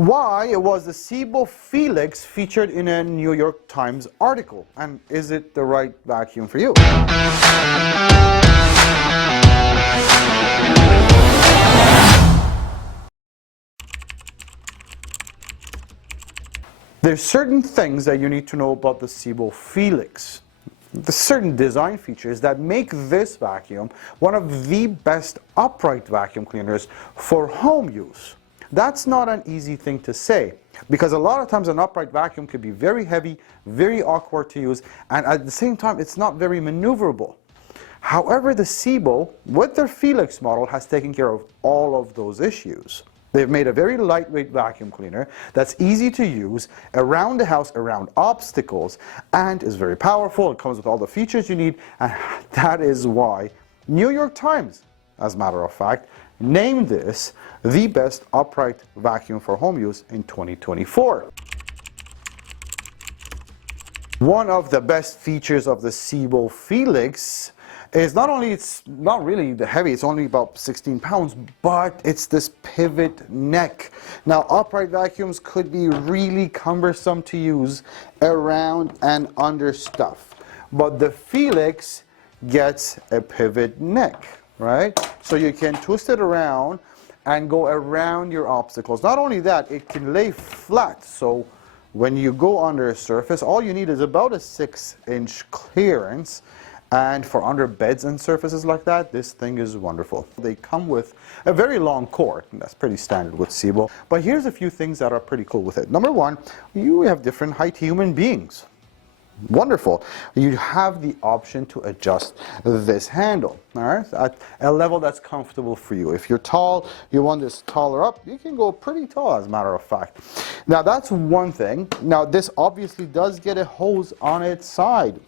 Why was the SEBO Felix featured in a New York Times article? And is it the right vacuum for you? There's certain things that you need to know about the SEBO Felix. The certain design features that make this vacuum one of the best upright vacuum cleaners for home use. That's not an easy thing to say, because a lot of times an upright vacuum could be very heavy, very awkward to use, and at the same time it's not very maneuverable. However, the SEBO, with their Felix model, has taken care of all of those issues. They've made a very lightweight vacuum cleaner that's easy to use around the house, around obstacles, and is very powerful. It comes with all the features you need, and that is why New York Times, as a matter of fact, named this the best upright vacuum for home use in 2024. One of the best features of the SEBO Felix is not only it's not really the heavy, it's only about 16 pounds, but it's this pivot neck. Now, upright vacuums could be really cumbersome to use around and under stuff, but the Felix gets a pivot neck, right? So you can twist it around and go around your obstacles. Not only that, it can lay flat, so when you go under a surface, all you need is about a 6-inch clearance. And for under beds and surfaces like that, this thing is wonderful. They come with a very long cord, and that's pretty standard with SEBO. But here's a few things that are pretty cool with it. Number one, you have different height human beings. Wonderful. You have the option to adjust this handle, all right, at a level that's comfortable for you. If you're tall, you want this taller up, you can go pretty tall, as a matter of fact. Now, that's one thing. Now, this obviously does get a hose on its side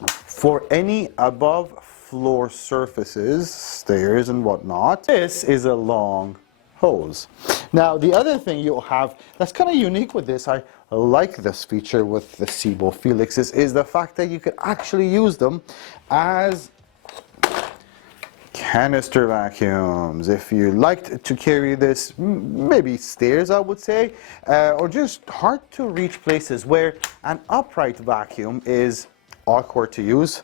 for any above floor surfaces, stairs and whatnot. This is a long hose. Now, the other thing you'll have that's kind of unique with this, I like this feature with the SEBO Felix, is the fact that you could actually use them as canister vacuums. If you liked to carry this, maybe stairs, I would say, or just hard to reach places where an upright vacuum is awkward to use,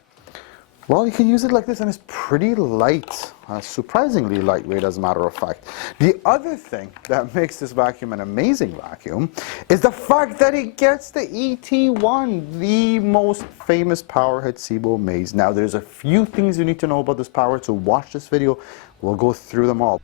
well, you can use it like this, and it's pretty light, surprisingly lightweight, as a matter of fact. The other thing that makes this vacuum an amazing vacuum is the fact that it gets the ET1, the most famous powerhead SEBO maze. Now, there's a few things you need to know about this power, so watch this video. We'll go through them all.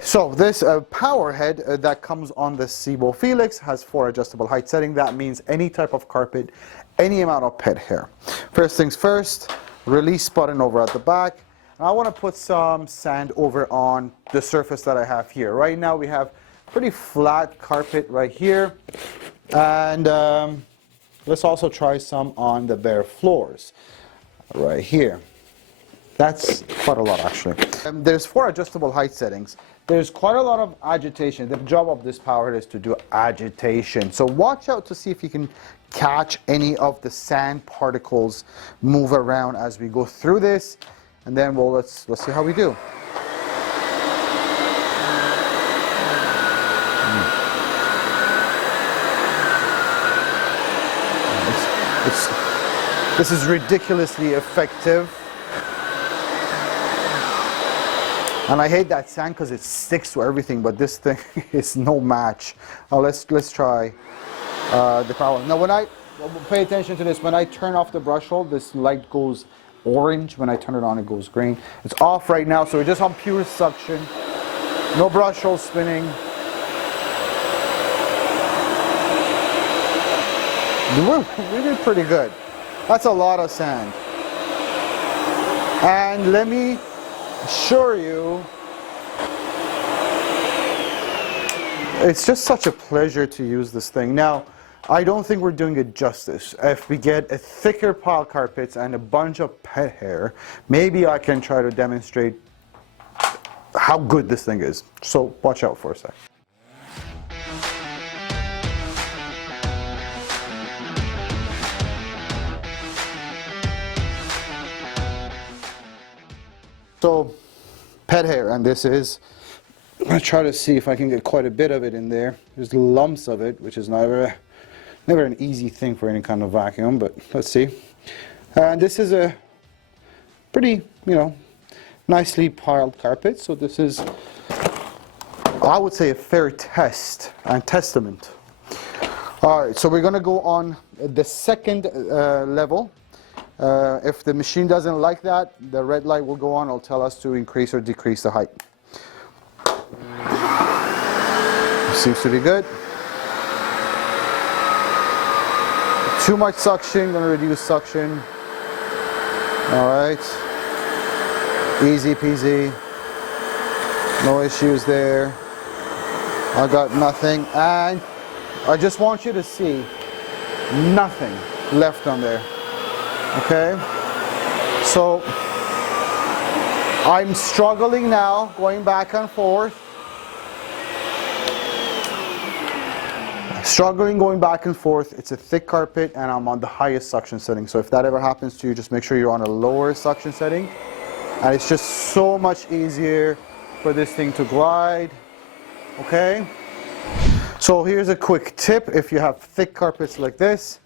So this power head that comes on the SEBO Felix has 4 adjustable height settings. That means any type of carpet, any amount of pet hair. First things first, release button over at the back. I want to put some sand over on the surface that I have here. Right now we have pretty flat carpet right here, and let's also try some on the bare floors right here. That's quite a lot, actually. There's 4 adjustable height settings. There's quite a lot of agitation. The job of this power is to do agitation. So watch out to see if you can catch any of the sand particles move around as we go through this. And then let's see how we do. This is ridiculously effective. And I hate that sand because it sticks to everything, but this thing is no match. Let's try the power. Now, pay attention to this. When I turn off the brush hole, this light goes orange. When I turn it on, it goes green. It's off right now, so we're just on pure suction. No brush hole spinning. We did pretty good. That's a lot of sand. And let me assure you, it's just such a pleasure to use this thing. Now, I don't think we're doing it justice. If we get a thicker pile carpets and a bunch of pet hair, maybe I can try to demonstrate how good this thing is. So watch out for a sec. So, pet hair, and this is I'm going to try to see if I can get quite a bit of it in there. There's lumps of it, which is never an easy thing for any kind of vacuum, but let's see. And this is a pretty, nicely piled carpet, so this is, I would say, a fair test and testament. All right, so we're going to go on the second level. If the machine doesn't like that, the red light will go on. It'll tell us to increase or decrease the height. Seems to be good. Too much suction, going to reduce suction. All right. Easy peasy. No issues there. I got nothing. And I just want you to see nothing left on there. Okay? So I'm struggling now, going back and forth. Going back and forth. It's a thick carpet and I'm on the highest suction setting. So if that ever happens to you, just make sure you're on a lower suction setting. And it's just so much easier for this thing to glide. Okay? So here's a quick tip. If you have thick carpets like this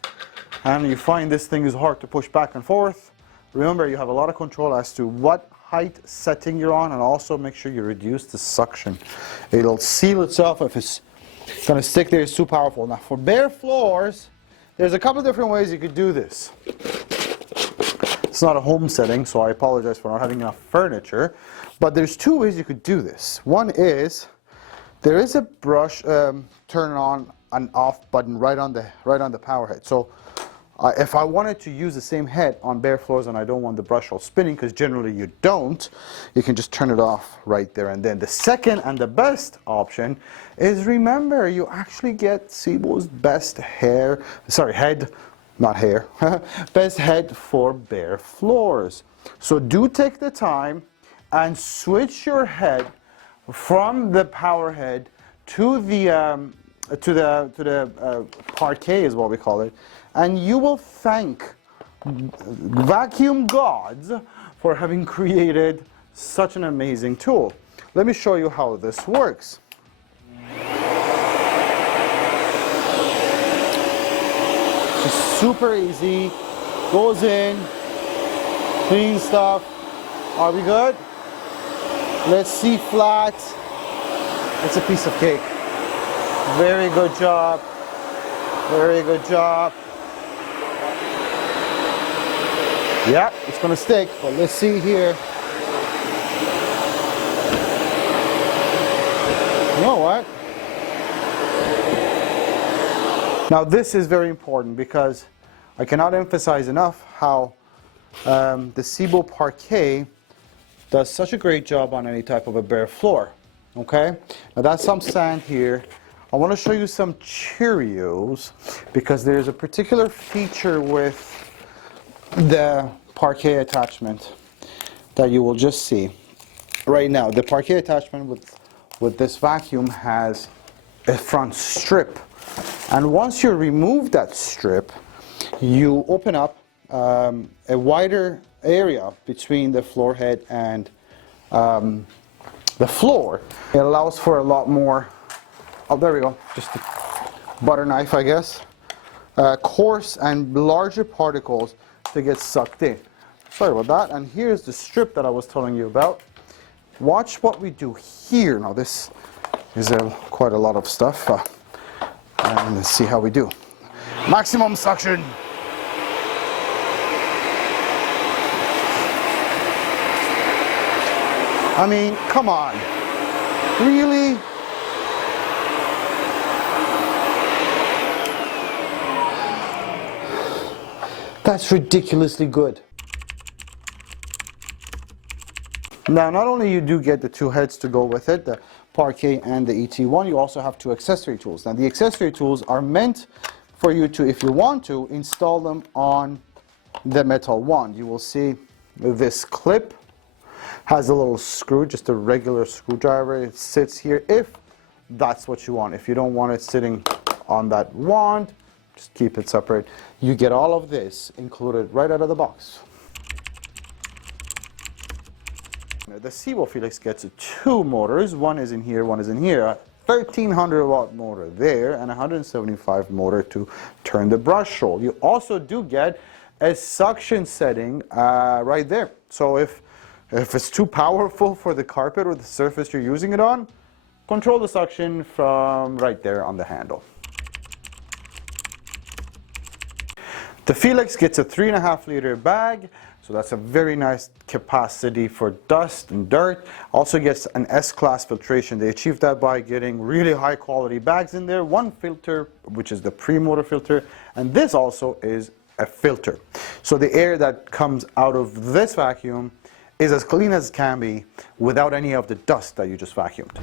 and you find this thing is hard to push back and forth, remember you have a lot of control as to what height setting you're on, and also make sure you reduce the suction. It'll seal itself if it's going to stick there. It's too powerful. Now for bare floors, there's a couple of different ways you could do this. It's not a home setting, so I apologize for not having enough furniture, but there's two ways you could do this. One is there is a brush turn on and off button right on the power head. So if I wanted to use the same head on bare floors and I don't want the brush all spinning, because generally you don't, you can just turn it off right there and then. The second and the best option is, remember, you actually get SEBO's best head, not hair, best head for bare floors. So do take the time and switch your head from the power head to the parquet is what we call it, and you will thank vacuum gods for having created such an amazing tool. Let me show you how this works. It's super easy. Goes in, clean stuff. Are we good? Let's see flat. It's a piece of cake. Very good job. Very good job. Yeah, it's going to stick, but let's see here. You know what? Now this is very important because I cannot emphasize enough how the SEBO Parquet does such a great job on any type of a bare floor. Okay? Now that's some sand here. I want to show you some Cheerios because there's a particular feature with the parquet attachment that you will just see right now. The parquet attachment with this vacuum has a front strip, and once you remove that strip, you open up a wider area between the floor head and the floor. It allows for a lot more, oh there we go, just a butter knife I guess, coarse and larger particles to get sucked in. Sorry about that. And here's the strip that I was telling you about. Watch what we do here. Now this is quite a lot of stuff, and let's see how we do. Maximum suction. I mean, come on. Really? That's ridiculously good. Now, not only you do get the two heads to go with it, the Parquet and the ET1, you also have two accessory tools. Now, the accessory tools are meant for you to, if you want to, install them on the metal wand. You will see this clip has a little screw, just a regular screwdriver. It sits here if that's what you want. If you don't want it sitting on that wand, just keep it separate. You get all of this included right out of the box. The SEBO Felix gets two motors. One is in here, one is in here. 1300 watt motor there and 175 motor to turn the brush roll. You also do get a suction setting right there. So if it's too powerful for the carpet or the surface you're using it on, control the suction from right there on the handle. The Felix gets a 3.5 liter bag, so that's a very nice capacity for dust and dirt. Also gets an S-class filtration. They achieved that by getting really high quality bags in there. One filter, which is the pre-motor filter, and this also is a filter. So the air that comes out of this vacuum is as clean as can be without any of the dust that you just vacuumed.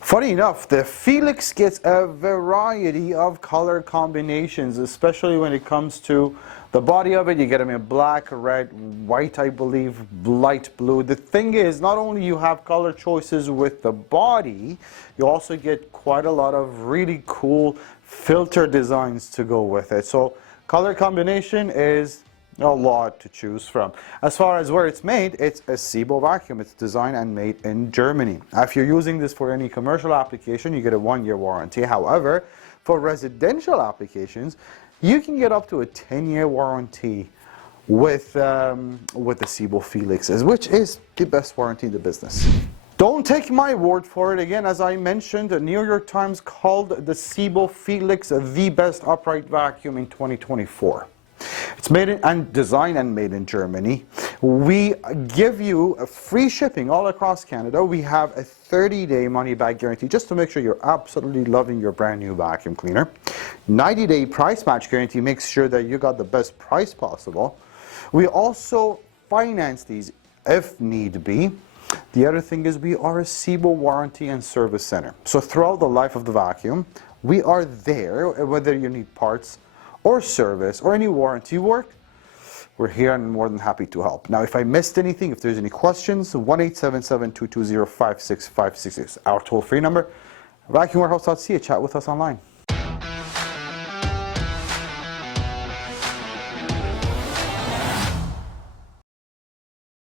Funny enough, the Felix gets a variety of color combinations, especially when it comes to the body of it. You get them in black, red, white, I believe, light blue. The thing is, not only you have color choices with the body, you also get quite a lot of really cool filter designs to go with it. So color combination is a lot to choose from. As far as where it's made, it's a SEBO vacuum. It's designed and made in Germany. If you're using this for any commercial application, you get a 1-year warranty. However, for residential applications, you can get up to a 10-year warranty with the SEBO Felixes, which is the best warranty in the business. Don't take my word for it. Again, as I mentioned, the New York Times called the SEBO Felix the best upright vacuum in 2024. It's made in, and designed and made in Germany. We give you a free shipping all across Canada. We have a 30-day money-back guarantee just to make sure you're absolutely loving your brand new vacuum cleaner. 90-day price match guarantee makes sure that you got the best price possible. We also finance these if need be. The other thing is we are a SEBO warranty and service center. So throughout the life of the vacuum, we are there, whether you need parts or service or any warranty work, we're here and more than happy to help. Now, if I missed anything, if there's any questions, 1-877-220-5656 is our toll-free number. vacuumwarehouse.ca, chat with us online.